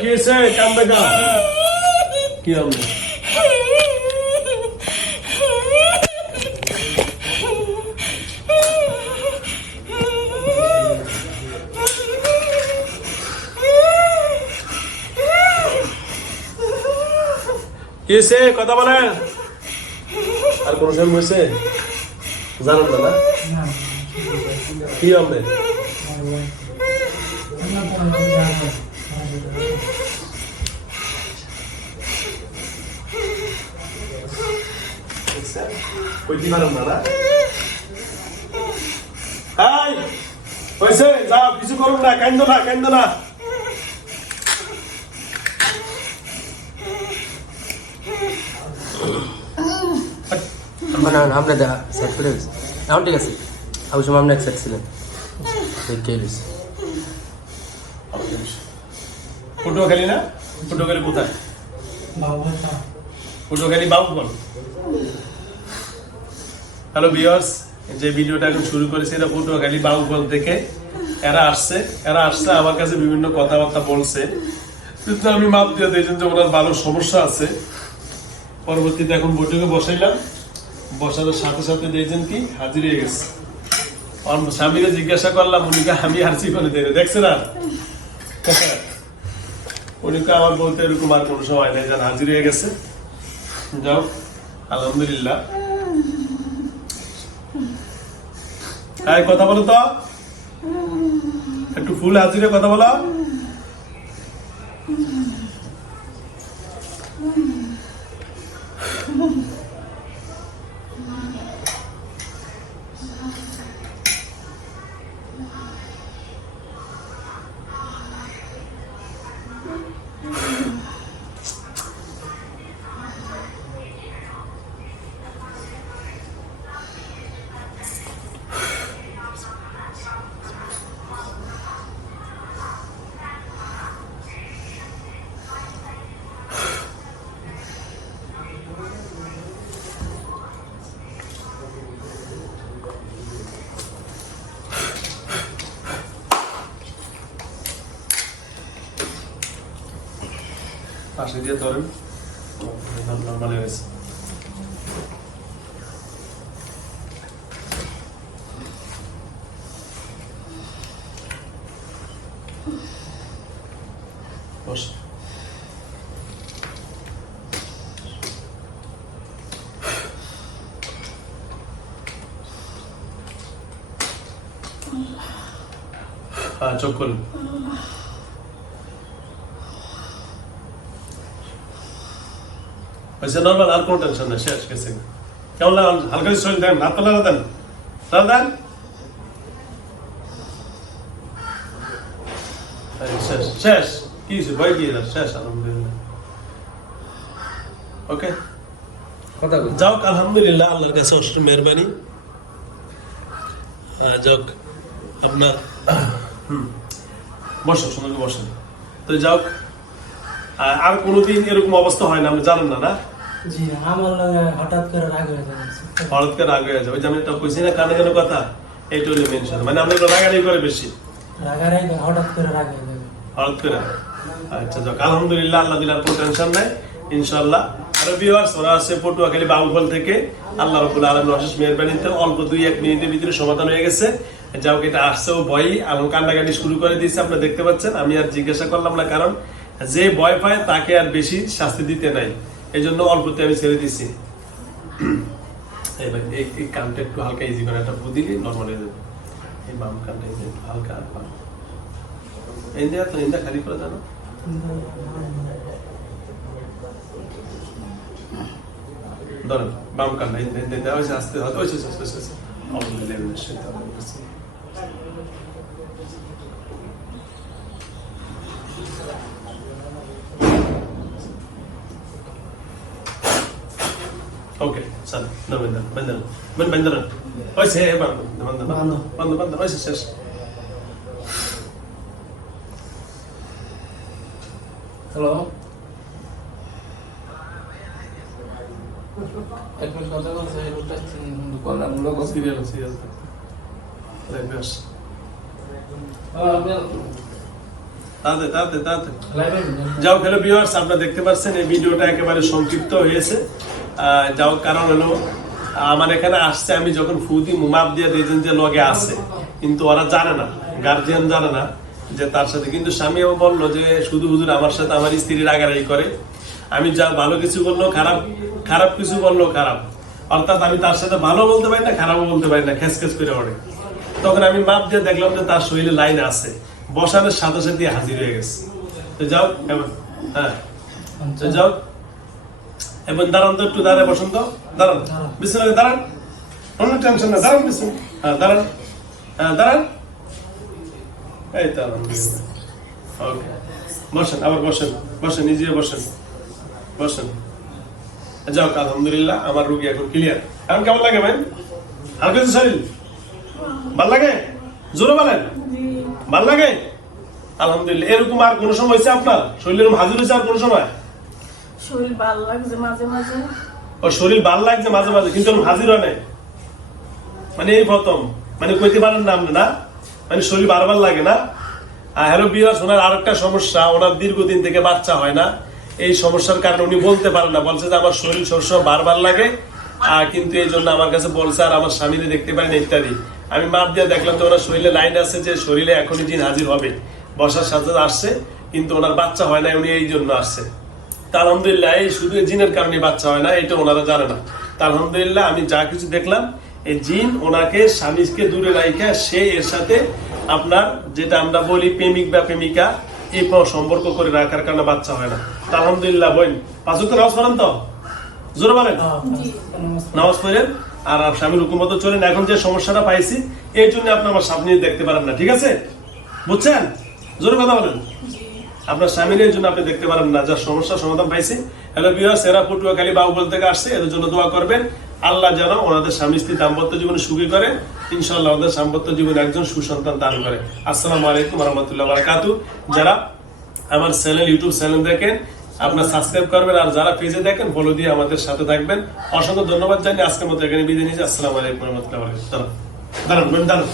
কি হয়েছে কান্দে কি হবে? কি হয়েছে? কথা বলেন আর কোন সময় হয়েছে? জানেন না? কি হবে? কইতে না হাই হয়েছে যাও কিছু করুন না কান্দ না কান্দ না না না দেখা সেট করে গেছি ঠিক আছে। ওই সময় আমরা এক সেট ছিলেন কে গেছি খেলি না? পটুয়াখালী কোথায়? পটুয়াখালী বাবুগঞ্জ হ্যালো ভিউয়ার্স যে ভিডিওটা এখন শুরু করেছি, এটা পটুয়াখালী বাবুগঞ্জ থেকে। এরা আসছে এরা আসছে আমার কাছে বিভিন্ন কথাবার্তা বলছে। কিন্তু আমি মাপ দিয়ে দিয়েছেন যে ওনার ভালো সমস্যা আছে। পরবর্তীতে এখন বৈঠকে বসাইলাম। বসানোর সাথে সাথে দেখছেন কি, হাজির হয়ে গেছে। স্বামীকে জিজ্ঞাসা করলাম উনিকে আমি আর জীবনে দেয় দেখছে না উনিকে আমার বলতে এরকম আর কোনো সময় নেই, যেন হাজির হয়ে গেছে। যাও, আলহামদুলিল্লাহ। হ্যাঁ কথা বলো তো। একটু ফুল হাজিরে কথা বলো। পাশে দিয়ে ধরেন। নর্মাল হয়ে গেছে বস। হ্যাঁ চোখ করুন হয়েছে নর্মাল আর কোনো টেনশন নেই শেষ গেছে কেমন হালকা শরীর দেন হাত তোলা দেন তাহলে দেন শেষ শেষ কি হয়েছে ভয় দেন শেষ আলহামদুলিল্লাহ ওকে কথা বল। যাও আলহামদুলিল্লাহ আল্লাহর কাছে অষ্টম মেহরবানি। যাক আপনার হুম, বসো সুন্দর বসেন। তো আহ, আর কোনোদিন এরকম অবস্থা হয় না আপনি জানেন না না? জি আমার লাগে হঠাৎ করে রাগ হয়ে যাচ্ছে হঠাৎ করে আগে হয়ে যাবে ওই যে আমি একটা কইছি না কানে কানে কথা এইটা হলো মেনশন মানে আমরা রাগারাগি করে বেশি। রাগারাই হঠাৎ করে রাগ হয়ে যাবে হঠাৎ করে? আচ্ছা যাক আলহামদুলিল্লাহ আল্লাহ দিলার কোনো টেনশন নাই ইনশাল্লাহ আর ভিউয়ার্স ওরা আছে পটুয়াখালী বাবুফল থেকে। আল্লাহ রবুল আলমের অশেষ মেহরবানিতে অল্প দুই এক মিনিটের ভিতরে সমাধান হয়ে গেছে। যাও এটা আসছেও ভয়ই এবং কান্নাকাটি শুরু করে দিয়েছে আপনারা দেখতে পাচ্ছেন। আমি আর জিজ্ঞাসা করলাম না কারণ যে ভয় পায় তাকে আর বেশি শাস্তি দিতে নাই। এই জন্য অল্পতে আমি ছেড়ে দিছি এবার এই কানটা একটু হালকা ইজি করে একটা বুদিলে নর্মাল হয়ে যাবে। এই বাম কানটা একটু হালকা আর বাম। ইন্ডিয়া তো ইন্ডিয়া খালি করে জানো ধরেন বাম কানটা ইন্ডিয়া ইন্ডিয়া ওই যে আস্তে ওই যে ওই যে ওই যে আউযু বিল্লাহি মিনাশ শাইতানির রাজিম ওকে স্যার হ্যালো এক মিনিট কথা বলছে করলাম লোক সিরিয়াল সিরিয়াল রেবেশ তাড়াতাড়ি তাড়াতাড়ি তাড়াতাড়ি লাইভে যাও হ্যালো ভিউয়ার্স আপনারা দেখতে পাচ্ছেন এই ভিডিওটা একেবারে সংক্ষিপ্ত হয়েছে। যাও কারণ হলো আমার এখানে আসছে, আমি যখন ফুদি মুমাপ দিয়ে দিয়েছেন যে লগে আছে। কিন্তু ওরা জানে না গার্জিয়ান জানে না যে তার সাথে। কিন্তু স্বামীও বলল যে, শুধু হুজুর, আমার সাথে আমার স্ত্রী রাগারাগি করে। আমি যা ভালো কিছু বলল, খারাপ খারাপ কিছু বলল, খারাপ। অর্থাৎ আমি তার সাথে ভালো বলতে পারি না, খারাপও বলতে পারি না খেস খেস করে ওড়ে তখন আমি মাপ দিয়ে দেখলাম যে তার শরীরে লাইন আছে। বসানোর সাথে সাথে হাজির হয়ে গেছে। তো যাও হ্যাঁ। তো যাও। এবার দাঁড়ান তো একটু দাঁড়ায় বসুন তো। দাঁড়ান। বিছানায় দাঁড়ান। কোনো টেনশন না দাঁড়ান বিছানা হ্যাঁ দাঁড়ান। হ্যাঁ দাঁড়ান। এই তো আলহামদুলিল্লাহ। ওকে বসেন আবার বসেন বসেন নিজে বসেন। বসেন। যাও আলহামদুলিল্লাহ আমার রুগী এখন ক্লিয়ার এখন কেমন লাগে ভাই? আর কিছু শরীর? ভালো লাগে? জোরে বলেন। ভালো লাগে? আলহামদুলিল্লাহ এরকম আর কোনো সময় হয়েছে আপনার? শরীরের এরকম হাজির হয়েছে আর কোনো সময়? শরীর ভালো লাগছে মাঝে মাঝে। ও, শরীর ভালো লাগছে মাঝে মাঝে, কিন্তু হাজির হয় নাই। মানে এই প্রথম। মানে কইতে পারেন না আপনি, না? মানে শরীর বারবার লাগে না? আর হ্যালো বিয়াস ওনার আরেকটা সমস্যা, ওনার দীর্ঘদিন থেকে বাচ্চা হয় না। এই সমস্যার কারণে উনি বলতে পারেন না, বলছে যে আমার শরীর সবসময় বারবার লাগে। আর কিন্তু এই জন্য আমার কাছে বলছে, আর আমার স্বামীকে দেখতে পারেন ইত্যাদি। আমি মাপ দিয়ে দেখলাম যে ওনার শরীরে লাইন আছে যে শরীরে এখনই দিন হাজির হবে। বর্ষার সাথে আসছে, কিন্তু ওনার বাচ্চা হয় না উনি এই জন্য আসছে। আলহামদুলিল্লাহ এই শুধু জিনের কারণে বাচ্চা হয় না এটা ওনারা জানে না। আলহামদুলিল্লাহ আমি যা কিছু দেখলাম এই জিন ওনাকে স্বামীকে দূরে রাখা সে এর সাথে আপনার যেটা আমরা বলি প্রেমিক বা প্রেমিকা এই সম্পর্ক করে রাখার কারণে বাচ্চা হয় না। আলহামদুলিল্লাহ বোন পাঁচ তো নামাজ পড়েন তো? জোরে বলেন। নামাজ পড়েন আর স্বামীর হুকুম মতো চলেন। এখন যে সমস্যাটা পাইছি এই জন্য আপনি আমার সামনে দেখতে পারেন না ঠিক আছে? বুঝছেন? জোরে কথা বলেন। আপনার স্বামীর জন্য আপনি দেখতে পারেন না যার সমস্যার সমাধান পাইছে। হ্যালো বিহার সেরা পটুয়াখালী বাবুবল থেকে আসছে, এদের জন্য দোয়া করবেন। আল্লাহ যেন ওনাদের স্বামী স্ত্রী দাম্পত্য জীবনে সুখী করে ইনশাল্লাহ ওদের দাম্পত্য জীবনে একজন সুসন্তান দান করে। আসসালামু আলাইকুম রহমতুল্লাহ বারাকাতু। যারা আমার চ্যানেল, ইউটিউব চ্যানেল দেখেন, আপনার সাবস্ক্রাইব করবেন, আর যারা পেজে দেখেন ফলো দিয়ে আমাদের সাথে থাকবেন। অসংখ্য ধন্যবাদ জানিয়ে আজকের মতো এখানে বিদায় নিচ্ছি আসসালামু আলাইকুম রহমতুল্লাহ দাঁড়ান দাঁড়ান দাঁড়ান।